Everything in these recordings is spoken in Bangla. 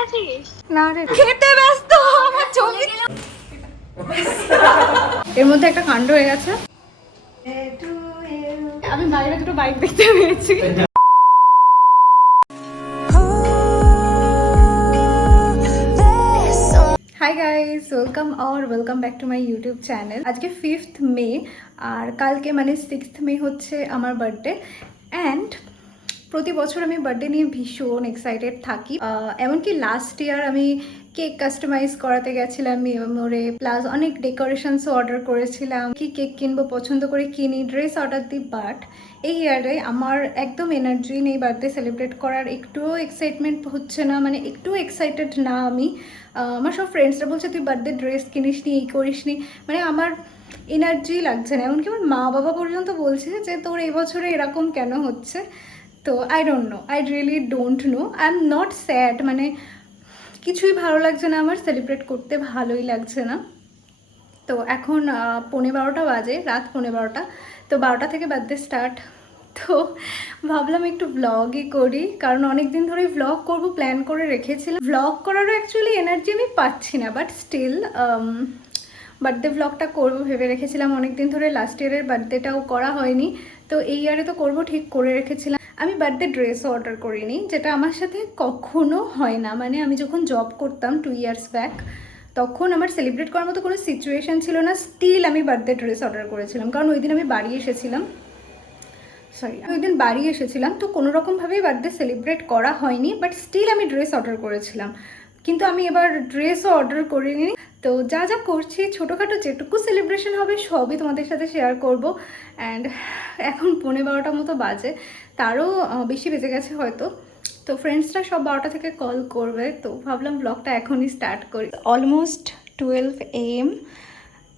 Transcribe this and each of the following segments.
খেয়েছিস? না রে, খেতে ব্যস্ত আমার ছবি। এর মধ্যে একটা কাণ্ড হয়ে গেছে, আমি বাইরে দুটো বাইক দেখতে পেয়েছি। Hi guys, welcome back to my YouTube channel. আজকে 5th মে আর কালকে মানে 6th মে হচ্ছে আমার বার্থডে। অ্যান্ড প্রতি বছর আমি বার্থডে নিয়ে ভীষণ এক্সাইটেড থাকি। এমনকি লাস্ট ইয়ার আমি কেক কাস্টমাইজ করাতে গেছিলাম মেমোরে, প্লাস অনেক ডেকোরেশনসও অর্ডার করেছিলাম। কি কেক কিনবো পছন্দ করে কিনি, ড্রেস অর্ডার দিই। বাট এই ইয়ারে আমার একদম এনার্জি নেই বার্থডে সেলিব্রেট করার, একটুও এক্সাইটমেন্ট হচ্ছে না, মানে একটু এক্সাইটেড না আমি। আমার সব ফ্রেন্ডসরা বলছে তুই বার্থডে ড্রেস কিনিস নি, এই করিস নি, মানে আমার এনার্জি লাগছে না। এমনকি আমার মা বাবা পর্যন্ত বলছে যে তোর এই বছরে এরকম কেন হচ্ছে। তো I don't know, I really don't know. I am not sad, মানে কিছুই ভালো লাগছে না আমার, সেলিব্রেট করতে ভালোই লাগছে না। তো এখন 11:15 বাজে, রাত 11:15। তো 12টা থেকে বার্থডে স্টার্ট। তো ভাবলাম একটু ব্লগই করি, কারণ অনেক দিন ধরেই ব্লগ করব প্ল্যান করে রেখেছিলাম। ব্লগ করারও অ্যাকচুয়ালি এনার্জি আমি পাচ্ছি না, বাট স্টিল বার্থডে ব্লগটা করবো ভেবে রেখেছিলাম অনেক দিন ধরে। লাস্ট ইয়ারের বার্থডেটাও করা হয়নি, তো এই ইয়ারে তো করবো ঠিক করে রেখেছিলাম। আমি বার্থডে ড্রেসও অর্ডার করিনি, যেটা আমার সাথে কখনো হয় না। মানে আমি যখন জব করতাম 2 ইয়ার্স ব্যাক, তখন আমার সেলিব্রেট করার মতো কোনো সিচুয়েশান ছিল না। স্টিল আমি বার্থডে ড্রেস অর্ডার করেছিলাম, কারণ ওই দিন আমি বাড়ি এসেছিলাম। ওই দিন বাড়ি এসেছিলাম, তো কোনো রকমভাবেই বার্থডে সেলিব্রেট করা হয়নি, বাট স্টিল আমি ড্রেস অর্ডার করেছিলাম। কিন্তু আমি এবার ড্রেসও অর্ডার করিনি। তো যা যা করছি ছোটোখাটো যেটুকু সেলিব্রেশন হবে সবই তোমাদের সাথে শেয়ার করব। অ্যান্ড এখন 11:15 মতো বাজে, তারও বেশি বেজে গেছে হয়তো। তো ফ্রেন্ডসরা সব 12টা থেকে কল করবে, তো ভাবলাম ব্লগটা এখনই স্টার্ট করি। Almost 12 AM।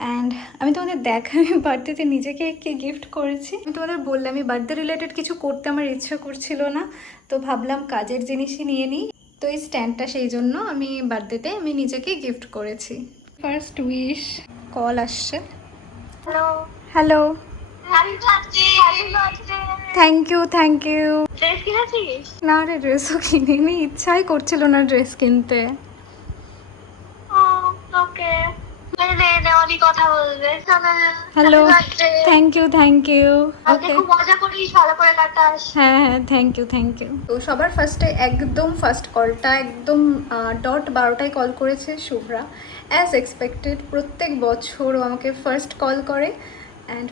অ্যান্ড আমি তোমাদের আমি বার্থডেতে নিজেকে একটি গিফট করেছি। আমি তোমাদের বললাম আমি বার্থডে রিলেটেড কিছু করতে আমার ইচ্ছা করছিল না, তো ভাবলাম কাজের জিনিসই নিয়ে নিই। তো এই স্ট্যান্ডটা সেই জন্য আমি বার্থডেতে আমি নিজেকে গিফট করেছি। ফার্স্ট উইশ কল আসছে। Hello. Hello, thank you. Dress কিনেছিস? না রে, ড্রেসও কিনিনি, ইচ্ছাই করছিল না ড্রেস কিনতে। ওকে, নেওয়ারই কথা বলবে। Hello, thank you. ওকে, খুব মজা করিস, ভালো করে কাটাস। হ্যাঁ, থ্যাংক ইউ। তো সবার ফার্স্টে একদম ফার্স্ট কলটা একদম ডট 12টায় কল করেছে শুভ্রা। অ্যাজ এক্সপেক্টেড প্রত্যেক বছর ও আমাকে ফার্স্ট কল করে, অ্যান্ড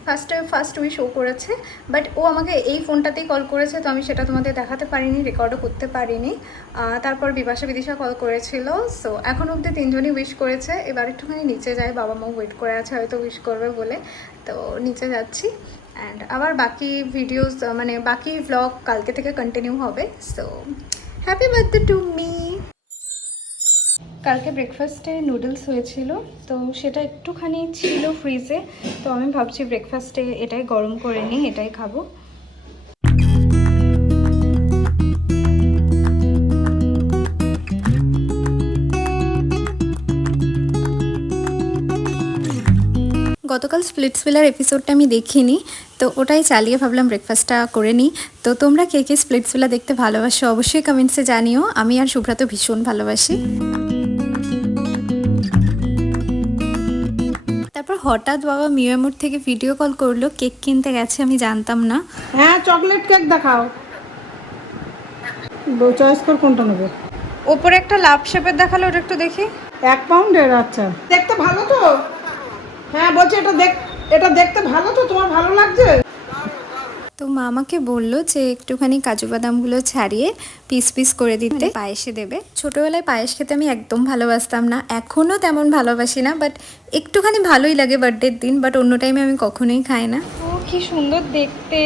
ফার্স্ট উইশ ও করেছে। বাট ও আমাকে এই ফোনটাতেই কল করেছে, তো আমি সেটা তোমাদের দেখাতে পারিনি, রেকর্ডও করতে পারিনি। তারপর বিদিশা কল করেছিল। সো এখন অবধি 3জনই উইশ করেছে। এবার একটুখানি নিচে যাই, বাবা মা ওয়েট করে আছে হয়তো উইশ করবে বলে, তো নিচে যাচ্ছি। অ্যান্ড আবার বাকি ভিডিওস মানে বাকি ভ্লগ কালকে থেকে কন্টিনিউ হবে। So happy birthday to me. কালকে ব্রেকফাস্টে নুডলস হয়েছিল, তো সেটা একটুখানি ছিল ফ্রিজে, তো আমি ভাবছি ব্রেকফাস্টে এটাই গরম করে নিই, এটাই খাবো। গতকাল স্প্লিটসভিলার এপিসোডটা আমি দেখিনি, তো ওটাই চালিয়ে ভাবলাম ব্রেকফাস্টটা করে নিই। তো তোমরা কে কে স্প্লিটসভিলা দেখতে ভালোবাসো অবশ্যই কমেন্টসে জানিও। আমি আর শুভ্রা তো ভীষণ ভালোবাসি। তারপর হঠাৎ বাবা মিয়ামোর থেকে ভিডিও কল করলো, কেক কিনতে গেছে, আমি জানতাম না। হ্যাঁ, চকলেট কেক দেখাও, চয়েস কর কোনটা নেবে। ওপরে একটা লাভ শেপের দেখালো, ওটা একটু দেখি। 1 পাউন্ডের? আচ্ছা, দেখতে ভালো তো? হ্যাঁ বলছি, এটা দেখতে ভালো তো, তোমার ভালো লাগছে? তো মা আমাকে বললো যে একটুখানি কাজু বাদামগুলো ছাড়িয়ে পিস পিস করে দিতে, পায়েসে দেবে। ছোটোবেলায় পায়েস খেতে আমি একদম ভালোবাসতাম না, এখনও তেমন ভালোবাসি না, বাট একটুখানি ভালোই লাগে বার্থডের দিন, বাট অন্য টাইমে আমি কখনোই খাই না। ও কি সুন্দর দেখতে,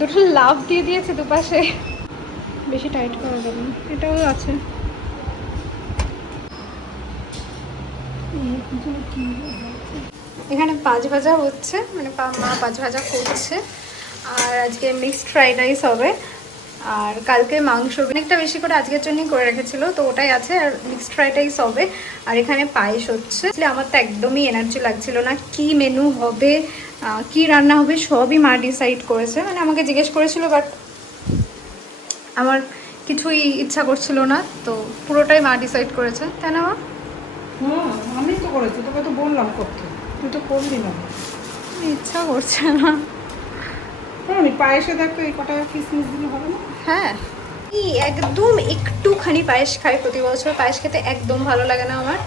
দুটো লাভ দিয়ে দিয়েছে দুপাশে, বেশি টাইট করা যাবে না। এটাও আছে। এখানে পাঁচ ভাজা হচ্ছে, মানে মা পাঁচ ভাজা করছে। আর আজকে মিক্সড ফ্রাইড রাইস হবে, আর কালকে মাংস অনেকটা বেশি করে আজকের জন্যই করে রেখেছিল, তো ওটাই আছে। আর মিক্সড ফ্রাইড রাইস হবে, আর এখানে পায়েস হচ্ছে। আমার তো একদমই এনার্জি লাগছিল না, কি মেনু হবে কি রান্না হবে সবই মা ডিসাইড করেছে। মানে আমাকে জিজ্ঞেস করেছিল, বাট আমার কিছুই ইচ্ছা করছিল না, তো পুরোটাই মা ডিসাইড করেছে, তাই না মা? আমি তো করেছি, তোকে তো বললাম করতে, তুই তো করলি না। ইচ্ছা করছে না। আমি পায়েসে দেখো এই কটা কিসমিস দিলে হবে না? হ্যাঁ, এই একদম একটুখানি পায়েস খাই প্রতি বছর, পায়েস খেতে একদম ভালো লাগে না আমার।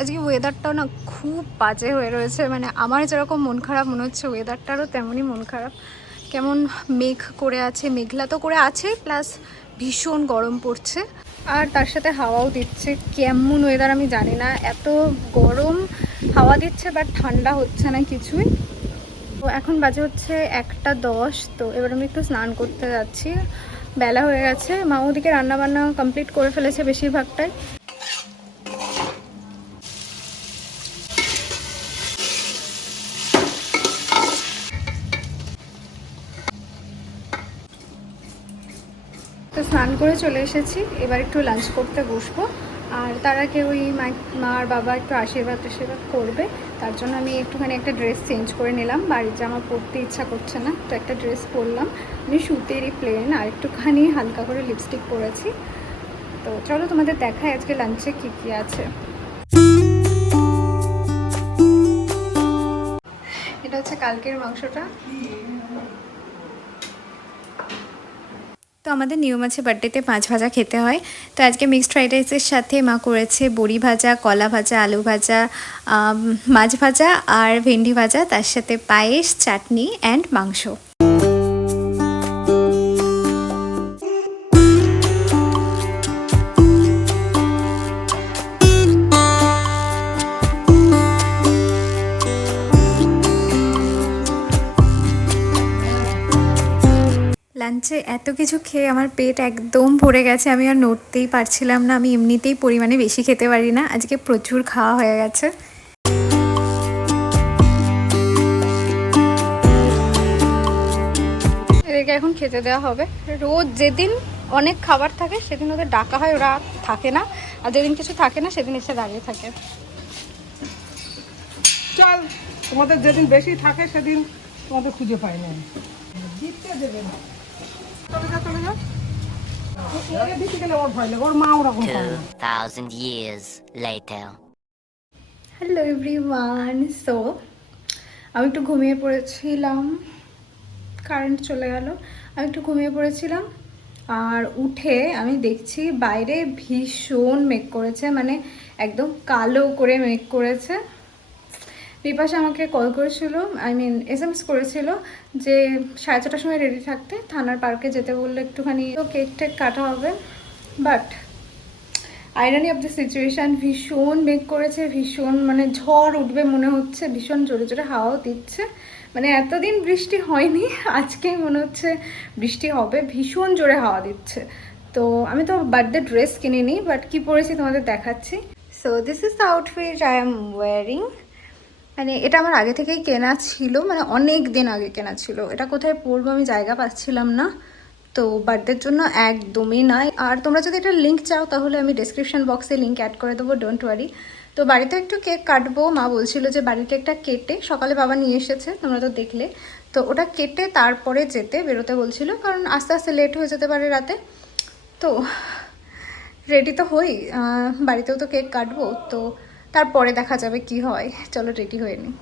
আজকে ওয়েদারটাও না খুব বাজে হয়ে রয়েছে, মানে আমার যেরকম মন খারাপ মনে হচ্ছে ওয়েদারটারও তেমনই মন খারাপ। কেমন মেঘ করে আছে, মেঘলা তো করে আছে, প্লাস ভীষণ গরম পড়ছে আর তার সাথে হাওয়াও দিচ্ছে। কেমন ওয়েদার আমি জানি না, এত গরম হাওয়া দিচ্ছে বাট ঠান্ডা হচ্ছে না কিছুই। তো এখন বাজে হচ্ছে 1:10, তো এবার আমি একটু স্নান করতে যাচ্ছি, বেলা হয়ে গেছে। মা ওদিকে রান্নাবান্না কমপ্লিট করে ফেলেছে বেশিরভাগটাই। তো স্নান করে চলে এসেছি, এবার একটু লাঞ্চ করতে বসবো। আর তার আগে ওই মা আর বাবা একটু আশীর্বাদ করবে, তার জন্য আমি একটুখানি একটা ড্রেস চেঞ্জ করে নিলাম। বাড়ির জামা পরতে ইচ্ছা করছে না, তো একটা ড্রেস পরলাম। আমি সুতিরই প্লেন, আর একটুখানি হালকা করে লিপস্টিক পরেছি। তো চলো তোমাদের দেখায় আজকে লাঞ্চে কী কী আছে। এটা হচ্ছে কালকের মাংসটা। তো আমাদের নিয়ম আছে বার্থডেতে মাছ ভাজা খেতে হয়, তো আজকে মিক্সড ফ্রাইড রাইসের সাথে মা করেছে বড়ি ভাজা, কলা ভাজা, আলু ভাজা, মাছ ভাজা আর ভেন্ডি ভাজা, তার সাথে পায়েস, চাটনি অ্যান্ড মাংস। লাঞ্চে এত কিছু খেয়ে আমার পেট একদম ভরে গেছে, আমি আর নড়তেই পারছিলাম না। আমি এমনিতেই পরিমাণে বেশি খেতে পারি না, আজকে প্রচুর খাওয়া হয়ে গেছে। এদেরকে এখন খেতে দেওয়া হবে। রোজ যেদিন অনেক খাবার থাকে সেদিন ওদের ডাকা হয়, ওরা থাকে না, আর যেদিন কিছু থাকে না সেদিন এসে দাঁড়িয়ে থাকে। চল, তোমাদের যেদিন বেশি থাকে সেদিন তোমাদের খুঁজে পাই না, দিতে দেবে না। চলে যা, চলে যা। ওরে দিতে গেলে ওর ভয় লাগে, ওর মা ওরকম করে না। 2000 years later. Hello everyone, so আমি একটু ঘুমিয়ে পড়েছিলাম, কারেন্ট চলে গেল। আমি একটু ঘুমিয়ে পড়েছিলাম আর উঠে আমি দেখছি বাইরে ভীষণ মেঘ করেছে, মানে একদম কালো করে মেঘ করেছে। বিপাশা আমাকে কল করেছিল, SMS করেছিল যে 4:30টার সময় রেডি থাকতে, থানার পার্কে যেতে বললে একটুখানি, তো কেক টেক কাটা হবে। But irony of the situation, ভীষণ মেঘ করেছে, ভীষণ মানে ঝড় উঠবে মনে হচ্ছে, ভীষণ জোরে জোরে হাওয়াও দিচ্ছে। মানে এতদিন বৃষ্টি হয়নি, আজকেই মনে হচ্ছে বৃষ্টি হবে, ভীষণ জোরে হাওয়া দিচ্ছে। তো আমি তো বার্থডে ড্রেস কিনিনি, বাট কি পরেছি তোমাদের দেখাচ্ছি। So this is the outfit I am wiring. মানে এটা আমার আগে থেকেই কেনা ছিল, মানে অনেক দিন আগে কেনা ছিল। এটা কোথায় পরবো আমি জায়গা পাচ্ছিলাম না, তো বার্থডের জন্য একদমই নয়। আর তোমরা যদি এটা লিঙ্ক চাও তাহলে আমি ডেসক্রিপশন বক্সে লিঙ্ক অ্যাড করে দেবো, ডোন্ট ওয়ারি। তো বাড়িতে একটু কেক কাটবো, মা বলছিল যে বাড়ির কেকটা কেটে, সকালে বাবা নিয়ে এসেছে তোমরা তো দেখলে, তো ওটা কেটে তারপরে বেরোতে বলছিল, কারণ আস্তে আস্তে লেট হয়ে যেতে পারে রাতে। তো রেডি তো হই, বাড়িতেও তো কেক কাটবো, তো তারপরে দেখা যাবে কি হয়। চলো রেডি হয়ে নিই।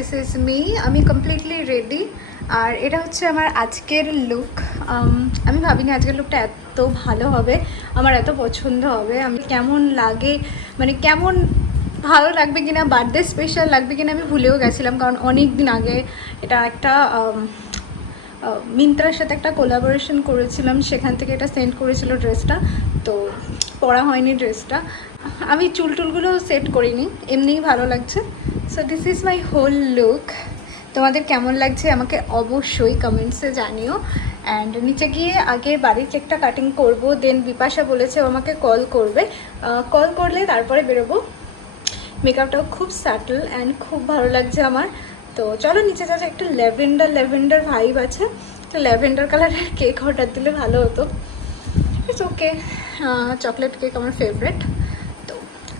দিস ইজ মি, আমি কমপ্লিটলি রেডি। আর এটা হচ্ছে আমার আজকের লুক। আমি ভাবিনি আজকের লুকটা এত ভালো হবে, আমার এত পছন্দ হবে। আমি কেমন লাগে, মানে কেমন ভালো লাগবে কিনা, বার্থডে স্পেশাল লাগবে কিনা আমি ভুলেও গেছিলাম, কারণ অনেক দিন আগে এটা একটা মিন্ত্রার সাথে একটা কোলাবোরেশন করেছিলাম, সেখান থেকে এটা সেন্ড করেছিল ড্রেসটা, তো পরা হয়নি ড্রেসটা। আমি চুলটুলগুলো সেট করিনি, এমনিই ভালো লাগছে। So this is my whole look. তোমাদের কেমন লাগছে আমাকে অবশ্যই কমেন্টসে জানিও। অ্যান্ড নিচে গিয়ে আগে বাড়ির কেকটা কাটিং করব, দেন বিপাশা বলেছে ও আমাকে কল করবে, কল করলে তারপরে বেরোবো। মেকআপটাও খুব স্যাটল অ্যান্ড খুব ভালো লাগছে আমার। তো চলো নিচে যা, একটু ল্যাভেন্ডার ভাইব আছে, তো ল্যাভেন্ডার কালারের কেক অর্ডার দিলে ভালো হতো। ইটস ওকে, চকলেট কেক আমার ফেভারেট। তো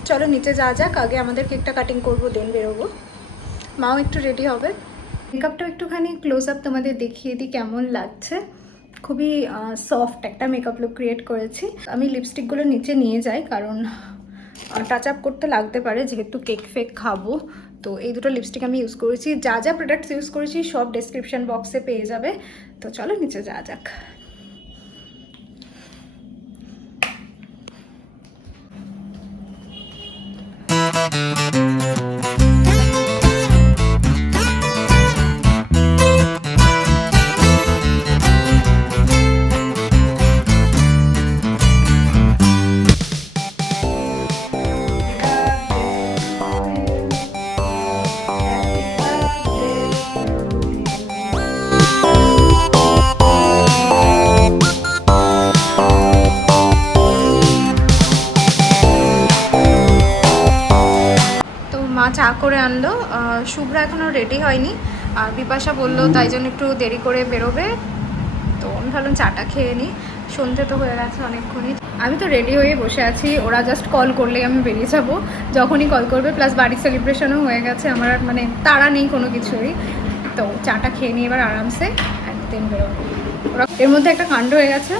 চলো নিচে যাক, আগে আমাদের কেকটা কাটিং করবো, দেন বেরোবো। মাও একটু রেডি হবে। মেকআপটাও একটুখানি ক্লোজ আপ তোমাদের দেখিয়ে দিই কেমন লাগছে। খুবই সফট একটা মেকআপ লুক ক্রিয়েট করেছি। আমি লিপস্টিকগুলো নিচে নিয়ে যাই, কারণ টাচ আপ করতে লাগতে পারে, যেহেতু কেক ফেক খাবো। তো এই দুটো লিপস্টিক আমি ইউজ করেছি, যা যা প্রোডাক্টস ইউজ করেছি সব ডেসক্রিপশন বক্সে পেয়ে যাবে। তো চলো নিচে যাক। মা চা করে আনলো, শুভ্রা এখনও রেডি হয়নি, আর বিপাশা বললো তাই জন্য একটু দেরি করে বেরোবে। তো আমি ভাবলাম চাটা খেয়ে নিই, সন্ধে তো হয়ে গেছে অনেকক্ষণই। আমি তো রেডি হয়ে বসে আছি, ওরা জাস্ট কল করলেই আমি বেরিয়ে যাবো, যখনই কল করবে। প্লাস বাড়ির সেলিব্রেশনও হয়ে গেছে, আমার আর মানে তাড়া নেই কোনো কিছুরই। তো চাটা খেয়ে নিই এবার আরামসে, একদিন বেরোবো। ওরা এর মধ্যে একটা কাণ্ড হয়ে গেছে,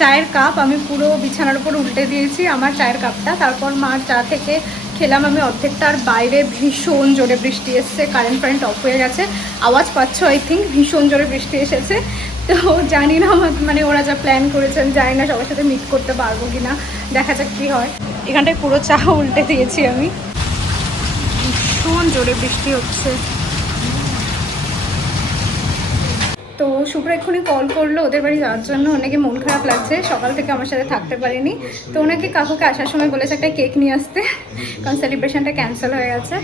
চায়ের কাপ আমি পুরো বিছানার উপর উল্টে দিয়েছি, আমার চায়ের কাপটা। তারপর মার চা থেকে খেলাম আমি অর্ধেকটা, আর বাইরে ভীষণ জোরে বৃষ্টি এসছে, কারেন্ট অফ হয়ে গেছে, আওয়াজ পাচ্ছ আই থিঙ্ক, ভীষণ জোরে বৃষ্টি এসেছে। তো জানি না মানে ওরা যা প্ল্যান করেছেন, জানি না সবার সাথে মিট করতে পারবো কি না, দেখা যাক কী হয়। এখানটায় পুরো চা উল্টে দিয়েছি আমি, ভীষণ জোরে বৃষ্টি হচ্ছে। তো শুভ্রা এক্ষুনি কল করলো ওদের বাড়ি যাওয়ার জন্য, ওনাকে মন খারাপ লাগছে, সকাল থেকে আমার সাথে থাকতে পারিনি। তো ওনাকে কাকুকে আসার সময় বলেছে একটা কেক নিয়ে আসতে, কারণ সেলিব্রেশনটা ক্যান্সেল হয়ে গেছে।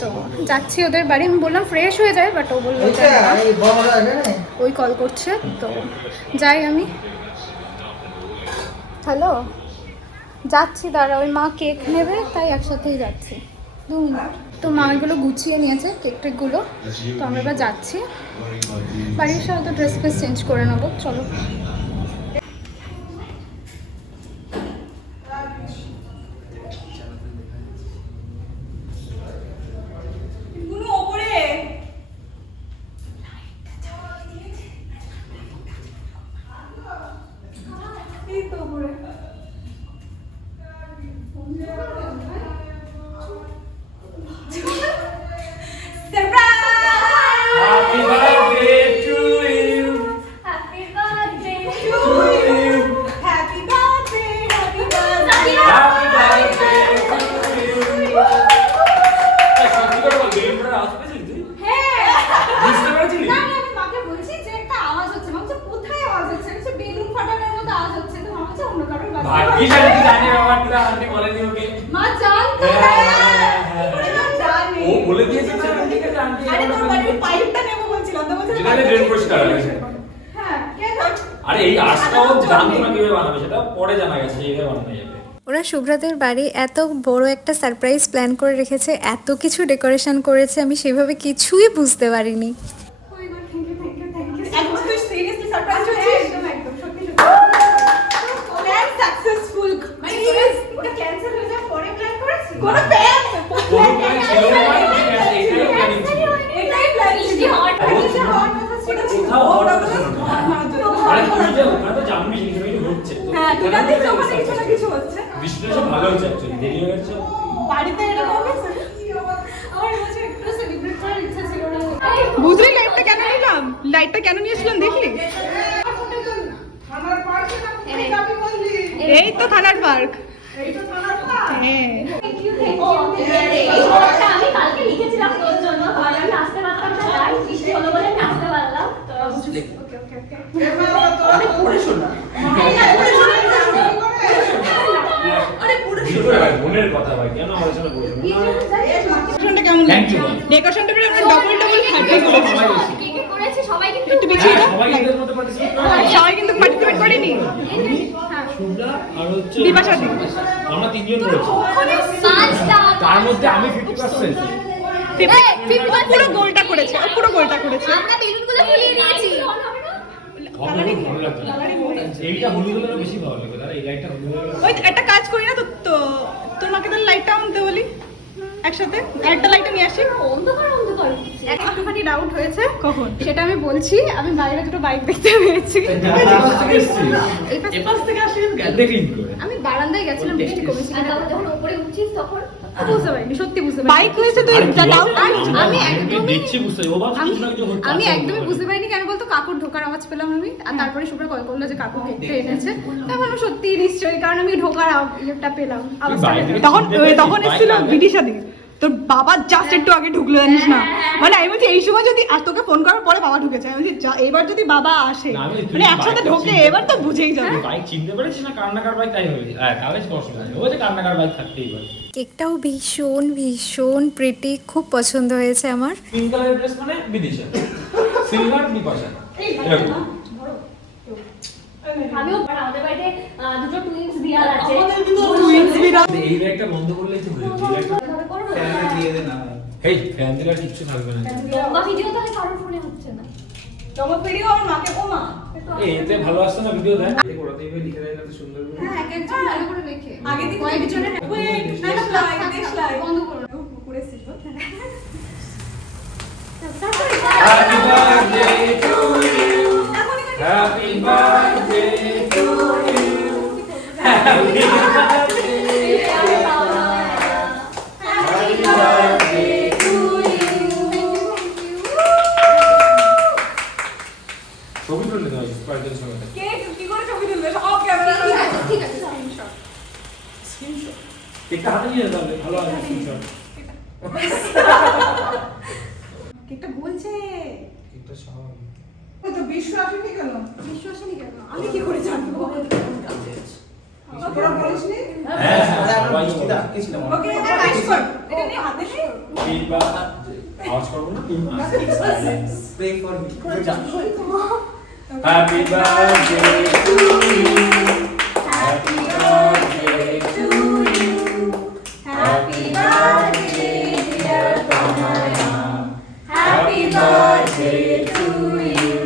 তো যাচ্ছি ওদের বাড়ি, আমি বললাম ফ্রেশ হয়ে যায়, বাট ও বললো ওই কল করছে, তো যাই আমি। হ্যালো, যাচ্ছি, দাঁড়া, ওই মা কেক নেবে তাই একসাথেই যাচ্ছি, 2 মিনিট। তো মা এগুলো গুছিয়ে নিয়েছে কেক টেকগুলো, তো আমরা এবার যাচ্ছি বাড়ির সাথে। তো ড্রেস ফ্রেস চেঞ্জ করে নেবো, চলো। Happy birthday to you. Happy birthday To you. Happy birthday, happy birthday. Happy birthday to you. এই সত্যি করে বল, বেলুন ফোটার আওয়াজ পেয়েছিস তুই? বুঝতে পেরেছিলি? না না, আমি মাকে বলছি যে একটা আওয়াজ হচ্ছে, মাকে কোথায় আওয়াজ হচ্ছে, কিছু বেলুন ফাটানোর মতো আওয়াজ হচ্ছে, তো ভাবছি অন্য কারোর বাড়ি। ভাগ্যিসালি তুই জানি ব্যাপারটা, আন্টি বলেনি ওকে। মা জানতো না, কি করে জানে? ও বলে দিয়েছে সেখান থেকে যে আন্টি আরে তোর বাড়ির পাইপটা নেবো বলছিলাম, তো বলছে যেখানে ড্রেন পরিষ্কার হয়েছে। হ্যাঁ, কে ধর? আরে এই আশটাও জানতো না কিভাবে বানাবে, সেটা পরে জানা গেছে এইভাবে বানানো যাবে। ওরা শুভ্রাদের বাড়ি এত বড় একটা সারপ্রাইজ প্ল্যান করে রেখেছে, এত কিছু ডেকোরেশন করেছে, আমি সেভাবে কিছুই বুঝতে পারিনি। একদম তুই সিরিয়াসলি সারপ্রাইজ হচ্ছিস? একদম একদম সত্যি সত্যি। Plan successful. মানে ওটা ক্যান্সেল হয়ে যাওয়ার পরে প্ল্যান করেছিস? কোনো প্ল্যান কোনো প্ল্যান ছিল না, এটাই প্ল্যানিং ছিল। এটাই প্ল্যান ছিল। বৃষ্টি হওয়ার কথা ছিল। কোথাও হওয়ার কথা ছিল না। আরে তুই যে ওখানে তো জানবি জিনিসটা কিছু হচ্ছে তো। হ্যাঁ, ঠিক আছে, ওখানে কিছু না কিছু হচ্ছে। বৃষ্টিটা সব ভালো হচ্ছে অ্যাকচুয়ালি, দেরি হয়ে গেছে। বাড়িতে এরকম হবে? আমার রোজ একটু সেলিব্রেট করার ইচ্ছা ছিল না। বুঝলি লাইটটা কেন নিলাম? লাইটটা কেন নিয়েছিলাম দেখলি? এই তো থানার পার্ক। হ্যাঁ। এই শোটা আমি কালকে লিখেছিলাম তোর জন্য, কারণ আমি আসতে পারতাম না, তাই বৃষ্টি হলো বলে আমি আসতে পারলাম। তো আরে পড়ে শোনা। মনের কথা ভাই, কেন আমার সাথে বলছো? ডেকোরেশনটা কেমন Thank লাগছে? you. ডেকোরেশনটা করে আমরা ডবল খাটে করেছি। কে কে করেছে সবাই কিন্তু একটু বেশি হ্যাঁ, সবাই এদের মধ্যে participate করে। সবাই কিন্তু পার্টিসিপেট করেনি। শুভ্রা আর হচ্ছে বিপাশা দি। আমরা তিনজন করেছি। পাঁচটা তার মধ্যে আমি 50%। পুরো গোলটা করেছে, ও পুরো গোলটা করেছে। আমরা বেলুনগুলো ফুলিয়ে দিয়েছি। ভালো লাগছে। এইটা হলুদ হলে বেশি ভালো লাগবে। দাদা এই লাইটটা হলুদ হলে ওই একটা কাজ করি না, তোর মাকে তাহলে লাইটটা আনতে বলি একসাথে, একটা লাইটটা নিয়ে আসি। অন্ধকার অন্ধকার একটুখানি ডাউট হয়েছে কখন? সেটা আমি বলছি। আমি বাইরে দুটো বাইক দেখতে পেয়েছি। এই পাশ থেকে আসি দেখলিন করে। আমি বারান্দায় গেছিলাম, বৃষ্টি কমেছিল। আর তারপর যখন উপরে উঠছিস তখন বুঝতে পারিনি, সত্যি বুঝতে পারিনি। বাইক হয়েছে তুই যা ডাউট। আমি একদমই দেখছি বুঝতে ও ভাবছি কিছু না কিছু হচ্ছে। আমি একদমই বুঝতে পারিনি, কেন বলতো কাকুর ঢোকার আওয়াজ পেলাম আমি। আর তারপরে শুভ্রা কল করলো যে কাকু কেকটা এনেছে। তাই বললাম সত্যি নিশ্চয়ই, কারণ আমি ঢোকার ইয়েটা পেলাম আওয়াজটা পেলাম। তখন এসেছিল বিদিশা দি, তোর বাবা জাস্ট একটু আগে ঢুকলো জানিস না। মানে আমি বলছি এই সময় যদি আর তোকে ফোন করার পরে বাবা ঢুকেছে, আমি বলছি এবার যদি বাবা আসে মানে একসাথে ঢোকে এবার তো বুঝেই যাবে। বাইক চিনতে পারিস না, কার বাইক তাই হবে। হ্যাঁ তাহলে অসুবিধা নেই। ওই যে কার বাইক থাকতেই পারে। কেকটাও ভীষণ ভীষণ প্রিটি, খুব পছন্দ হয়েছে আমার। পিঙ্ক কালারের ড্রেস মানে বিদিশা, সিলভার বিপাশা। এরকম আমিও আমাদের বাড়িতে দুটো টুইনস বিড়াল আছে। এই লাইটটা বন্ধ করলে কি হবে? ফ্যান দিয়ে দে না। এই ফ্যান দিলে আর কিচ্ছু থাকবে না। লম্বা ভিডিও তাহলে কারোর ফোনে হচ্ছে না। তোমার ভিডিও আমার মাকে ও মা এই এতে ভালো আসছে না ভিডিও দেখ। ওরাতেই ভাই লিখে দেয় না তো সুন্দর করে। হ্যাঁ, এক একজন ভালো করে লেখে। আগে দিন কয়েকজনের বন্ধ করো। পুকুরে ছিল। Happy birthday to you. Happy birthday to you. Happy birthday. Happy birthday to you. ছবি তুলে দাও স্পাইডারের সঙ্গে। কেক কি করে ছবি তুলবে? সব ক্যামেরা ঠিক আছে, স্ক্রিনশট। স্ক্রিনশট। একটা হাতে নিয়ে দাও ভালো আছে স্ক্রিনশট। কেকটা বলছে একটা সব ও তো বিশ্ব আসেনি কেন? বিশ্ব আসেনি কেন? আমি কি করে জানবো? তোরা বলিসনি? হ্যাঁ সবাই ওকে এটা কাজ কর, এটা নিয়ে হাতে নে। ফিডব্যাক আওয়াজ করব না তুমি Pray for me. Happy birthday to you happy birthday to you happy birthday dear Tamaya happy birthday to you.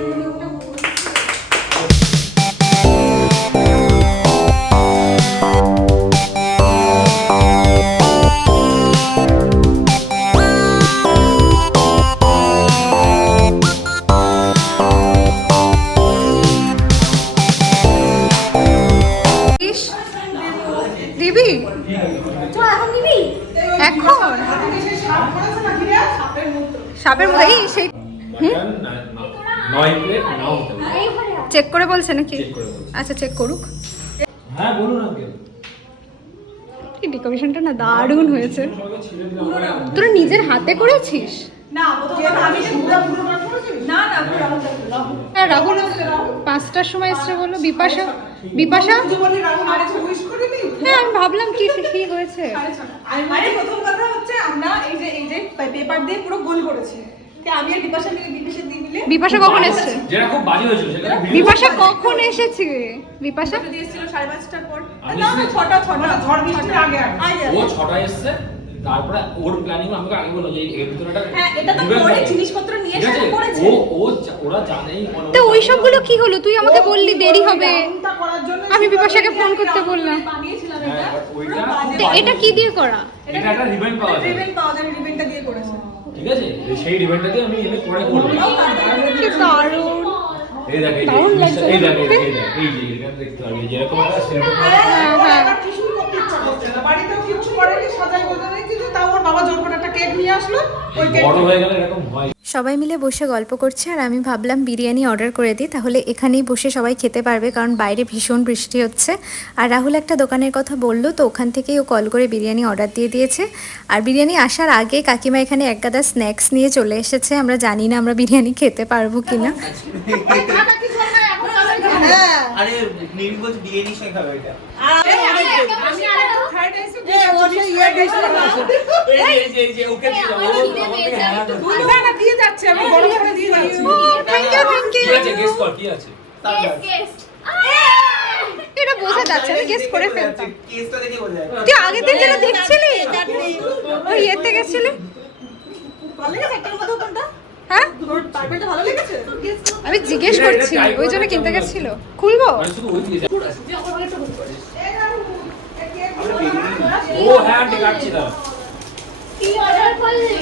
দিবি চল এখন দিবি। এখন সাপ করেছে না ঘিরে সাপের মুখ। সাপের মধ্যে এই সেই মাটন 9 প্লেট নাও হতে পারে। এই ঘরে আয়। চেক করে বলছে নাকি? চেক করে বলছি। আচ্ছা চেক করুক। হ্যাঁ বলুন আঙ্কেল। এই ডেকোরেশনটা না দারুণ হয়েছে। সবাইকে ছিঁড়ে দিলাম। তোরা নিজের হাতে করেছিস? না যে আমি পুরো করেছি না না পুরো হ্যাঁ, রাহুল 5টার সময় এসছে বললো। বিপাশা বিপাশা জীবনে রাহুল আরে উইশ করিনি। হ্যাঁ, আমি ভাবলাম কি কি হয়েছে। আরে প্রথম কথা হচ্ছে আমরা এই যে পেপার দিয়ে পুরো গোল করেছি। তে আমি আর বিপাশা দিয়ে মিলে বিপাশা কখন এসছে? যেটা খুব বাজে হয়েছিল সেটা বিপাশা কখন এসেছে? বিপাশা দিয়ে এসেছিল 5:30টার পর। আমি না এসেছি- 6টা ঝড় বৃষ্টির আগে আগে ও 6টায় এসছে, তারপরে ওর প্ল্যানিং আমাকে আগে বললো যে এর ভিতরে হ্যাঁ এটা তো পরে জিনিসপত্র নিয়ে ঠিক এসে আছে? করেছে। ওরা জানেই তো ওই সবগুলো কি হলো? তুই আমাকে বললি দেরি হবে। রাউন্ডটা করার জন্য আমি বিপাশাকে ফোন করতে বললাম। বানিয়েছিলাম হ্যাঁ, এটা। ওইটা পুরো বাজে তো এটা কি দিয়ে করা? এটা একটা রিবেন পাওয়া যায়, রিবেন পাওয়া যায়, রিবেনটা দিয়ে করেছে। ঠিক আছে? সেই রিবেনটা দিয়ে আমি এনে পরে করবো। কি দারুণ। এই দেখ এই দারুণ লাগছে। এই দেখ এই যে এটা দেখতে পারবি যেরকম একটা সেরকম হ্যাঁ, হ্যাঁ। এবার কিছুই করতে ইচ্ছা করছে না। বাড়িতেও কিচ্ছু করেনি, সাজাই গোজাই কিছু, তাও ওর বাবা জোর করে একটা কেক নিয়ে আসলো। ওই কেক বড় হয়ে গেলে এরকম হয়। সবাই মিলে বসে গল্প করছে আর আমি ভাবলাম বিরিয়ানি অর্ডার করে দিই, তাহলে এখানেই বসে সবাই খেতে পারবে, কারণ বাইরে ভীষণ বৃষ্টি হচ্ছে। আর রাহুল একটা দোকানের কথা বললো, তো ওখান থেকেই ও কল করে বিরিয়ানি অর্ডার দিয়ে দিয়েছে। আর বিরিয়ানি আসার আগে কাকিমা এখানে এক গাদা স্ন্যাক্স নিয়ে চলে এসেছে। আমরা জানি না আমরা বিরিয়ানি খেতে পারবো কিনা। আরে নিবি বলছে বিরিয়ানি সঙ্গে খাবে এটা। ওকে দিয়ে যাবো। দিয়ে যাচ্ছে, আমি বড় করে দিয়ে যাচ্ছি। Thank you, thank you. কি আছে গেস কর কি আছে? এটা বোঝা যাচ্ছে, আমি গেস করে ফেলতাম। কেসটা দেখে বোঝা যায়। তুই আগে থেকে যেটা দেখছিলি ওই ইয়েতে গেছিলি, হ্যাঁ আমি জিজ্ঞেস করছি, ওই জন্য কিনতে গেছিল। খুলবো? মানে শুধু ওই দিয়ে যা। ও হ্যাঁ ঠিক আছে দাও। কি অর্ডার করলি?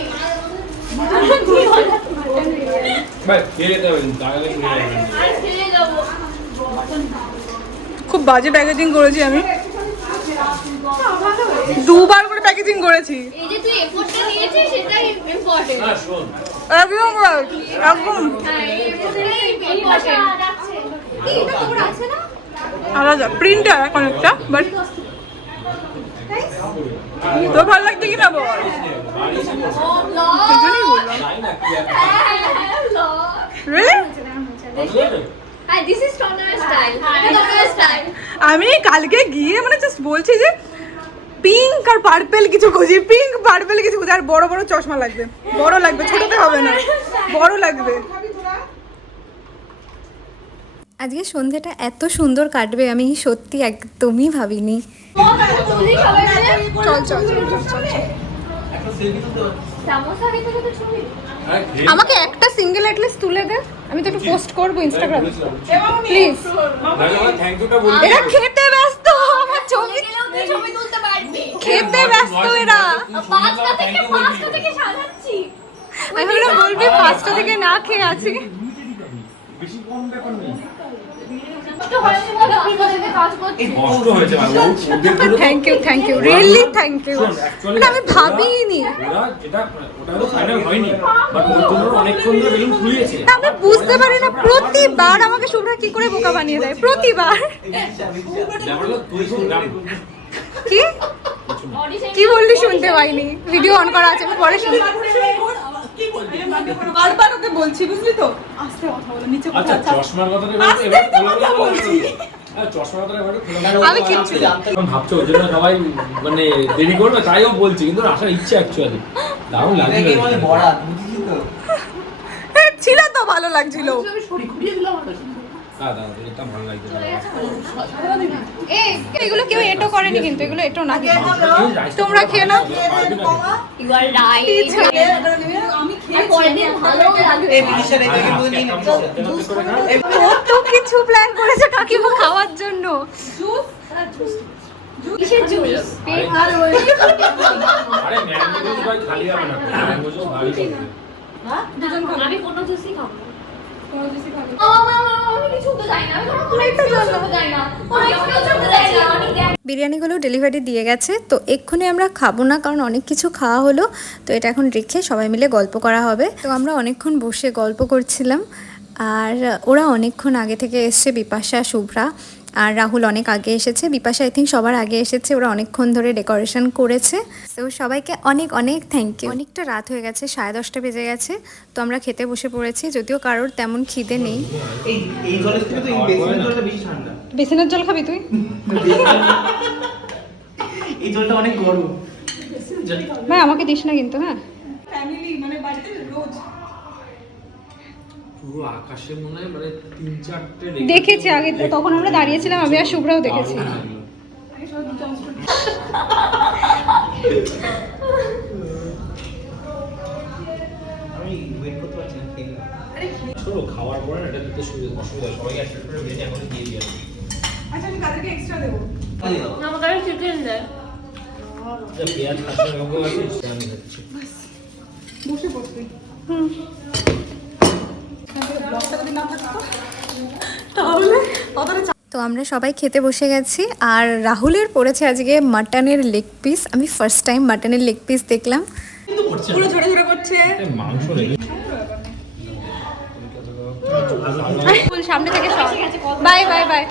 ভাই খেয়ে যেতে হবে তাহলে খেয়ে যাবে। আর খেয়ে যাবো। খুব বাজে প্যাকেজিং করেছি আমি, দুবার করে প্যাকেজিং করেছি। এই যে তুই এফোর্টটা নিয়েছিস সেটাই ইম্পর্টেন্ট। না শোন একদম right, একদম হ্যাঁ এই এফোর্টটাই ইম্পর্টেন্ট। আছে কি এটা খবর আছে না? আলাদা প্রিন্টার অনেকটা, বাট তো ভালো লাগছে কিনা বল। ও ব্লগ সেজন্যই বললাম। তাই না কি আছে? Blog Really? হ্যাঁ দিস ইজ টনার স্টাইল। এটা টনার স্টাইল। আমি কালকে গিয়ে মানে জাস্ট বলছি যে পিঙ্ক আর পার্পেল কিছু খুঁজি, পিঙ্ক পার্পেল কিছু খুঁজি, আর বড় বড় চশমা লাগবে, বড় লাগবে, ছোটতে হবে না, বড় লাগবে। আজকে সন্ধ্যাটা এত সুন্দর কাটবে আমি সত্যি একদমই ভাবিনি। তুই সবাই মিলে চল চল চল চল চল। একটা সেলফি তুলতে হবে। সামোসা খেতে খেতে ছবি। আরে খেয়ে আমাকে একটা সিঙ্গেল অ্যাটলিস্ট তুলে দে, আমি তো একটু পোস্ট করবো ইনস্টাগ্রামে প্লিজ। থ্যাংক ইউটা বলি। এরা খেতে ব্যস্ত, আমার ছবি গেলেও তুই ছবি তুলতে পারবি। খেতে ব্যস্ত এরা। 5টা থেকে সাজাচ্ছি। আমি ভাবলাম বলবি 5টা থেকে না খেয়ে আছি। বেশি কম ব্যাপার নেই। তো হয়নি বলো আমরা থেকে কাজ করছি। কষ্ট হয়েছে আর ওদের পুরো thank you really thank you. শোন, actually মানে আমি ভাবিনি, ওরা যেটা ওটা তো ফাইনাল হয়নি, বাট ওর জন্য অনেকক্ষণ ধরে বেলুন ফুলিয়েছে। আমি বুঝতে পারি না, প্রতিবার আমাকে শুভ্রা কি করে বোকা বানিয়ে দেয়, প্রতিবার। ব্যাপার হলো তুই শুন গান কি অডিশন কি বললি শুনতে পাইনি, ভিডিও অন করা আছে, আমি পরে শুনবো। বারবার ওকে বলছি, বুঝলি তো, আস্তে কথা বলো, নিচে আচ্ছা চশমার কথাটা এবার খোলা বলছি। হ্যাঁ চশমার কথাটা এবার খোলা আমি কিচ্ছু এখন ভাবছো ওর জন্য সবাই মানে দেরি করবে তাইও বলছি, কিন্তু আসার ইচ্ছে অ্যাকচুয়ালি দারুণ লাগে। এটাকে বলে বড়া, বুঝিস তো? ছিল তো ভালো লাগছিল। হ্যাঁ দাদা এটা ভালো লাগছে। এগুলো কেউ এটো করেনি, কিন্তু এগুলো এটো না। তোমরা খেয়ে নাও। You R right. আমি খেয়ে পরের দিন ভালো লাগবে। এই বিদিশার এটাকে বলে নিন। কত কিছু প্ল্যান করেছে কাকিমা খাওয়ার জন্য। কিসের জুস? আরে ম্যাঙ্গো জুস ভাই খালি হবে না, ম্যাঙ্গো জুস ভারী হবে। আমি কোনো জুসই খাবো না। আমি কিছু তো জানি না। আমি কোনো এক্সকিউজ করতে যাই না। কোনো এক্সকিউজ করতে যাই না। আমি বিরিয়ানিগুলো ডেলিভারি দিয়ে গেছে, তো এক্ষুনি আমরা খাবো না, কারণ অনেক কিছু খাওয়া হলো। তো এটা এখন রেখে সবাই মিলে গল্প করা হবে। তো আমরা অনেকক্ষণ বসে গল্প করছিলাম, আর ওরা অনেকক্ষণ আগে থেকে এসছে, বিপাশা, শুভ্রা আর রাহুল অনেক আগে এসেছে। বিপাশা আই থিঙ্ক সবার আগে এসেছে, ওরা অনেকক্ষণ ধরে ডেকোরেশন করেছে। তো সবাইকে অনেক অনেক থ্যাংক ইউ। অনেকটা রাত হয়ে গেছে, 10:30 বেজে গেছে। তো আমরা খেতে বসে পড়েছি, যদিও কারোর তেমন খিদে নেই। এই জলের থেকে তো এই বেসিনের জলটা বেশি ঠান্ডা। বেসিনের জল খাবি তুই? এই জলটা অনেক গরম। ভাই আমাকে দিস না কিন্তু। হ্যাঁ ফ্যামিলি মানে বাড়িতে রোজ পুরো আকাশে মনে হয় মানে 3-4টে দেখেছি আগে, তখন আমরা দাঁড়িয়েছিলাম, আমি আর শুভ্রাও দেখেছি। আমি ওয়েট করতে পারছি না, খেয়ে নাও। চলো খাওয়ার পরে না এটা দিতে অসুবিধা, সবাইকে একটা করে ভেজে এখন দিয়ে দিয়ে আসবো। আচ্ছা আমি কাদেরকে এক্সট্রা দেবো? আমাকে আর চিকেন দেয়। যা পেঁয়াজ খাচ্ছে লঙ্কা আছে আমি খাচ্ছি। বসে পড়তে। ব্লগটা যদি না থাকতো তাহলে অতটা। তো আমরা সবাই খেতে বসে গেছি, আর রাহুলের পড়েছে আজকে মাটনের লেগ পিস। আমি ফার্স্ট টাইম মাটনের লেগ পিস দেখলাম। পুরো ঝরে ঝরে করছে। মাংস নেই ফুল সামনে থেকে সব bye bye bye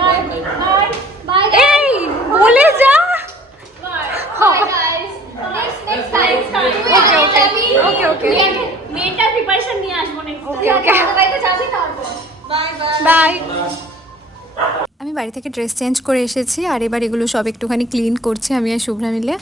bye bye bye এই বলে যা bye guys next time Okay, okay. Mental preparation নিয়ে আসবো নেক্সট Okay, okay. বাইরে যাবি তারপর বাই আমি বাড়ি থেকে ড্রেস চেঞ্জ করে এসেছি আর এবার এগুলো সব একটুখানি ক্লিন করছি আমি আর শুভ্রা মিলে।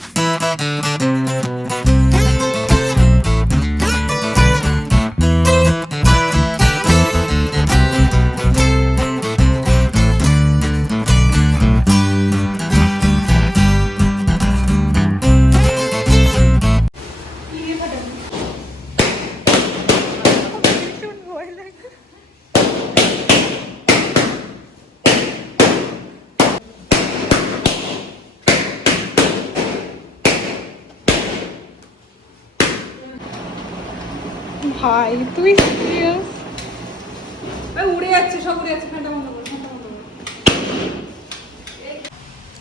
ভাই তুই সিরিয়াস? উড়ে যাচ্ছে, সব উড়ে যাচ্ছে, ফ্যানটা বন্ধ করো, ফ্যানটা বন্ধ করো।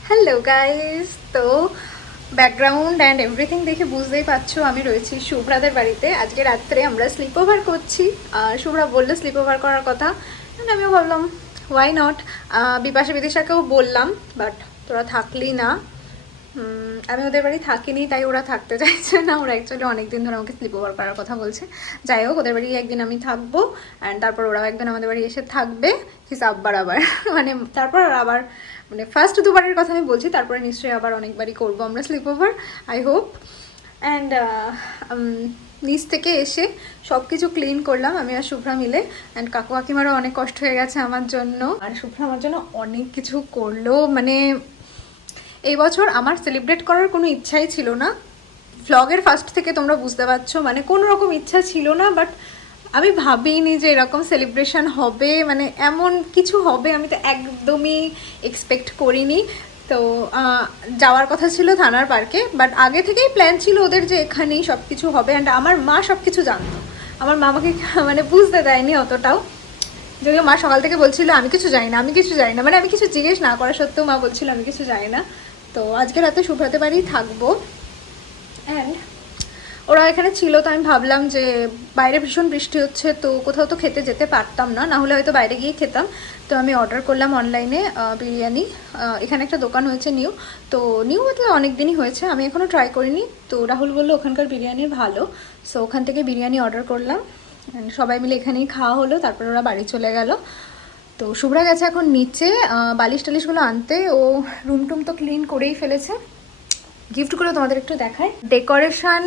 হ্যালো গাইস, তো ব্যাকগ্রাউন্ড অ্যান্ড এভরিথিং দেখে বুঝতেই পারছো আমি রয়েছি শুভ্রাদের বাড়িতে। আজকে রাত্রে আমরা স্লিপ ওভার করছি আর শুভ্রা বললো স্লিপ ওভার করার কথা, আমিও ভাবলাম ওয়াই নট। বিপাশা বিদিশাকেও বললাম, বাট তোরা থাকলি না। আমি ওদের বাড়ি থাকিনি তাই ওরা থাকতে চাইছে না। ওরা অ্যাকচুয়ালি অনেকদিন ধরে আমাকে স্লিপ ওভার করার কথা বলছে। যাই হোক, ওদের বাড়ি একদিন আমি থাকবো অ্যান্ড তারপর ওরাও একদিন আমাদের বাড়ি এসে থাকবে হিসাব বাড়াবার মানে তারপর আবার মানে ফার্স্ট দুবারের কথা আমি বলছি, তারপরে নিশ্চয়ই আবার অনেকবারই করবো আমরা sleep over, I hope. And নিচ থেকে এসে সব কিছু ক্লিন করলাম আমি আর শুভ্রা মিলে। অ্যান্ড কাকু কাকিমারও অনেক কষ্ট হয়ে গেছে আমার জন্য, আর শুভ্রা আমার জন্য অনেক কিছু করলো। মানে এই বছর আমার সেলিব্রেট করার কোনো ইচ্ছাই ছিল না। ভ্লগের ফার্স্ট থেকে তোমরা বুঝতে পারছো, মানে কোনো রকম ইচ্ছা ছিল না, বাট আমি ভাবিনি যে এরকম সেলিব্রেশন হবে, মানে এমন কিছু হবে আমি তো একদমই এক্সপেক্ট করিনি। তো যাওয়ার কথা ছিল থানার পার্কে, বাট আগে থেকেই প্ল্যান ছিল ওদের যে এখানেই সব কিছু হবে। অ্যান্ড আমার মা সব কিছু জানতো, আমার মা আমাকে মানে বুঝতে দেয়নি অতটাও, যদিও মা সকাল থেকে বলছিল আমি কিছু জানি না, আমি কিছু জানি না, মানে আমি কিছু জিজ্ঞেস না করা সত্ত্বেও মা বলছিল আমি কিছু জানি না। তো আজকে রাতে শুভ্রাতে বাড়ি থাকবো। অ্যান্ড ওরা এখানে ছিল, তো আমি ভাবলাম যে বাইরে ভীষণ বৃষ্টি হচ্ছে, তো কোথাও তো খেতে যেতে পারতাম না, না হলে হয়তো বাইরে গিয়ে খেতাম। তো আমি অর্ডার করলাম অনলাইনে বিরিয়ানি। এখানে একটা দোকান হয়েছে নিউ, তো নিউ মতলব অনেক দিনই হয়েছে, আমি এখনও ট্রাই করিনি। তো রাহুল বললো ওখানকার বিরিয়ানি ভালো, সো ওখান থেকে বিরিয়ানি অর্ডার করলাম। সবাই মিলে এখানেই খাওয়া হলো, তারপর ওরা বাড়ি চলে গেল। তো শুভ্রা গেছে এখন নিচে বালিশ টালিশগুলো আনতে, ও রুম টুম তো ক্লিন করেই ফেলেছে। গিফটগুলো তোমাদের একটু দেখায়, ডেকোরেশন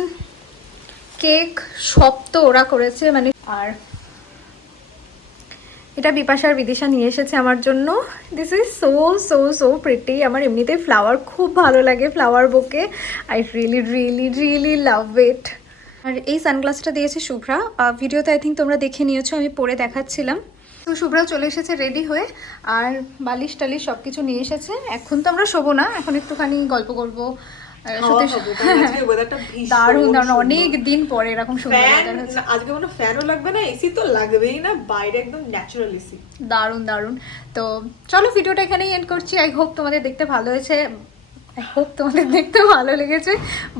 কেক সব তো ওরা করেছে মানে। আর এটা বিপাশার বিদিশা নিয়ে এসেছে আমার জন্য। This is so so so pretty. আমার এমনিতেই ফ্লাওয়ার খুব ভালো লাগে, flower bouquet I really really really love it. আর এই সানগ্লাসটা দিয়েছে শুভ্রা, ভিডিওতে আই থিঙ্ক তোমরা দেখে নিয়েছো, আমি পরে দেখাচ্ছিলাম। তো শুভ্রা চলে এসেছে রেডি হয়ে, আর বালিশ টালিশ সব কিছু নিয়ে এসেছে। এখন তো আমরা শোবো না, এখন একটুখানি গল্প করবো। দারুণ দারুণ, অনেক দিন পরে এরকম সুন্দর weather হচ্ছে। আজকে কোনো ফ্যানও লাগবে না, এসি তো লাগবেই না, বাইরে একদম ন্যাচারাল এসি। দারুণ দারুণ। তো চলো ভিডিওটা এখানেই এন্ড করছি। আই হোপ তোমাদের দেখতে ভালো হয়েছে, আই হোপ তোমাদের দেখতে ভালো লেগেছে।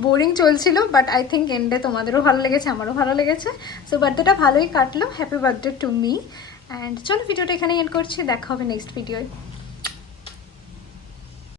বোরিং চলছিল, বাট আই থিঙ্ক এন্ডে তোমাদেরও ভালো লেগেছে, আমারও ভালো লেগেছে। সো বার্থডেটা ভালোই কাটলো, happy birthday to me. And চলো ভিডিওটা এখানেই এন্ড করছি, দেখা হবে নেক্সট ভিডিওয়।